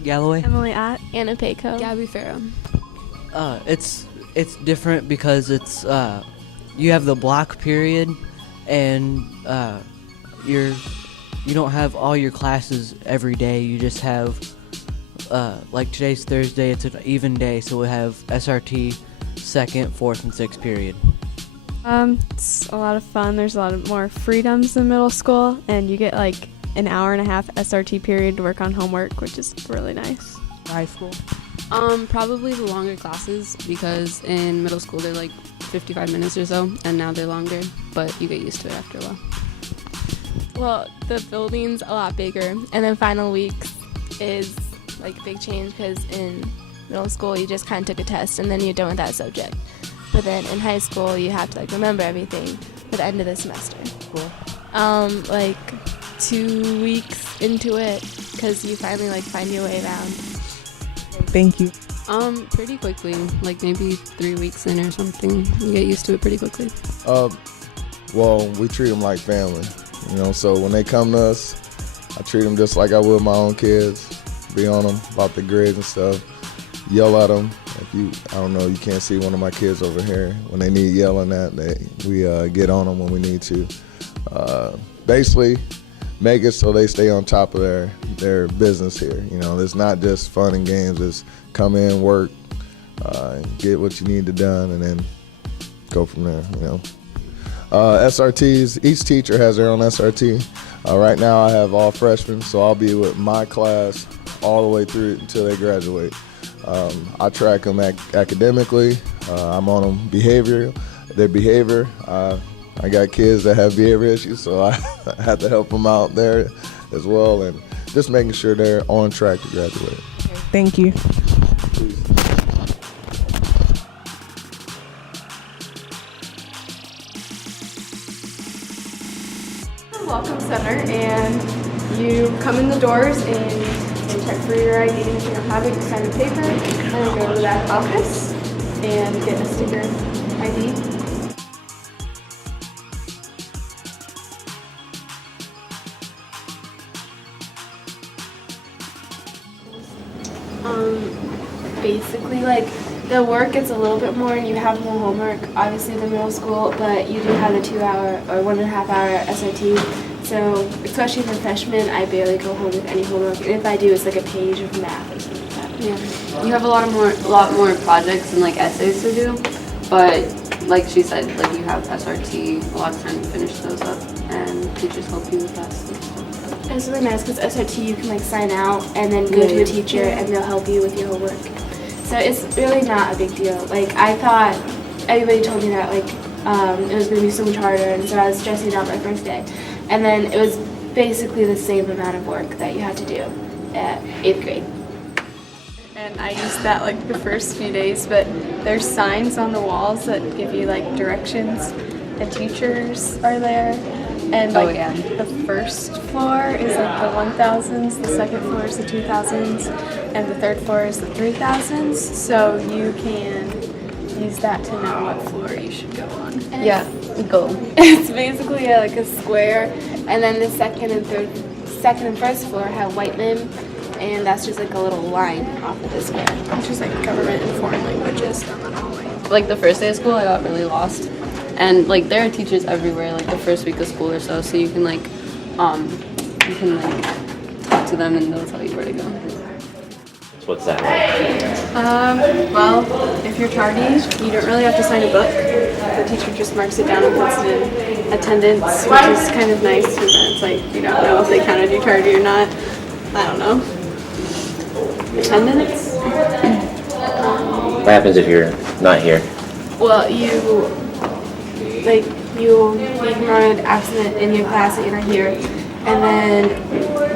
Jake Galloway. Emily Ott. Anna Payco. Gabby Farrow. It's different because it's you have the block period, and you don't have all your classes every day. You just have like today's Thursday. It's an even day, so we have SRT, second, fourth, and sixth period. It's a lot of fun. There's a lot of more freedoms in middle school, and you get like an hour and a half SRT period to work on homework, which is really nice. High school. Probably the longer classes, because in middle school they're like 55 minutes or so, and now they're longer, but you get used to it after a while. Well, the building's a lot bigger, and then final weeks is like a big change because in middle school you just kind of took a test and then you're done with that subject. But then in high school you have to like remember everything for the end of the semester. Cool. Like 2 weeks into it, because you finally like find your way around. Thank you. Pretty quickly, like maybe 3 weeks in or something. You get used to it pretty quickly. Well, we treat them like family, so when they come to us, I treat them just like I would my own kids, be on them about the grades and stuff, yell at them. You can't see one of my kids over here. When they need yelling at, we get on them when we need to. Basically, make it so they stay on top of their business here. It's not just fun and games. It's come in, work, get what you need to done, and then go from there. SRTs. Each teacher has their own SRT. Right now, I have all freshmen, so I'll be with my class all the way through until they graduate. I track them academically. I'm on them their behavior. I got kids that have behavior issues, so I have to help them out there as well, and just making sure they're on track to graduate. Thank you. Welcome Center, and you come in the doors and check for your ID. If you don't have it, you sign a paper, and then go to the back office and get a sticker ID. Basically, like, the work gets a little bit more and you have more homework, obviously, than middle school, but you do have the 2 hour or 1.5 hour SRT. So, especially for freshmen, I barely go home with any homework. And if I do, it's like a page of math or something like that. Yeah. You have a lot more projects and like essays to do, but like she said, like you have SRT, a lot of time to finish those up, and teachers help you with that stuff. It's really nice because SRT you can like sign out and then go to a teacher and they'll help you with your homework. So it's really not a big deal. Like, I thought, everybody told me that like it was going to be so much harder, and so I was stressing out my first day. And then it was basically the same amount of work that you had to do at 8th grade. And I used that like the first few days, but there's signs on the walls that give you like directions. The teachers are there, and like the first floor is like the 1000s, the second floor is the 2000s, and the third floor is the 3000s. So you can use that to know what floor you should go on. Go. It's basically like a square, and then the second and first floor have Whiteman, and that's just like a little line off of the square. It's just like government and foreign languages down the hallway. Like the first day of school, I got really lost, and like there are teachers everywhere. Like the first week of school or so you can like talk to them and they'll tell you where to go. What's that? Well, if you're tardy, you don't really have to sign a book. The teacher just marks it down and puts it in attendance, which is kind of nice, because then it's like you don't know if they counted you tardy or not. I don't know. Attendance? What happens if you're not here? Well, you ignored absent in your class that you're not here, and then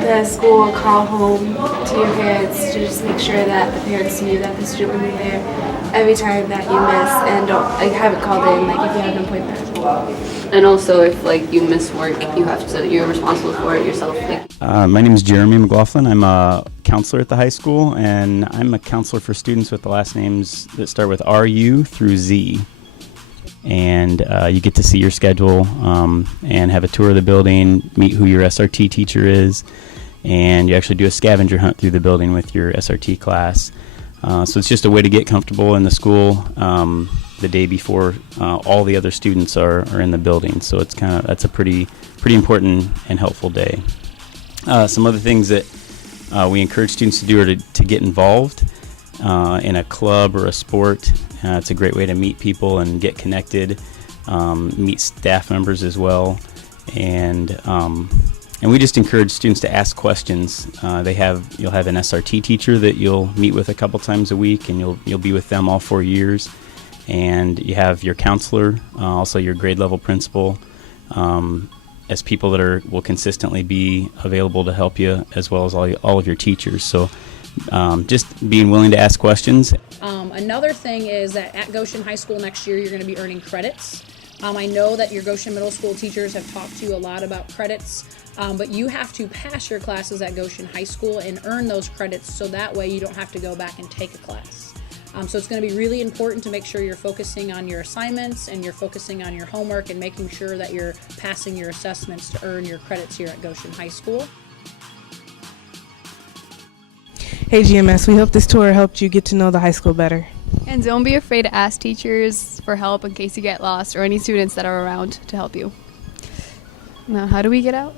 the school will call home to your parents to just make sure that the parents knew that the student would be there every time that you miss, and don't have it called in if you have an appointment. And also, if like you miss work, you're responsible for it yourself. My name is Jeremy McLaughlin. I'm a counselor at the high school, and I'm a counselor for students with the last names that start with RU through Z. And you get to see your schedule and have a tour of the building, meet who your SRT teacher is, and you actually do a scavenger hunt through the building with your SRT class. So it's just a way to get comfortable in the school the day before all the other students are in the building. So it's that's a pretty important and helpful day. Some other things that we encourage students to do are to get involved in a club or a sport. It's a great way to meet people and get connected, meet staff members as well, and we just encourage students to ask questions. You'll have an SRT teacher that you'll meet with a couple times a week, and you'll be with them all 4 years. And you have your counselor, also your grade level principal, as people that will consistently be available to help you, as well as all of your teachers. So just being willing to ask questions. Another thing is that at Goshen High School next year, you're going to be earning credits. I know that your Goshen Middle School teachers have talked to you a lot about credits, but you have to pass your classes at Goshen High School and earn those credits, so that way you don't have to go back and take a class. So it's going to be really important to make sure you're focusing on your assignments and you're focusing on your homework and making sure that you're passing your assessments to earn your credits here at Goshen High School. Hey GMS, we hope this tour helped you get to know the high school better. And don't be afraid to ask teachers for help in case you get lost, or any students that are around to help you. Now, how do we get out?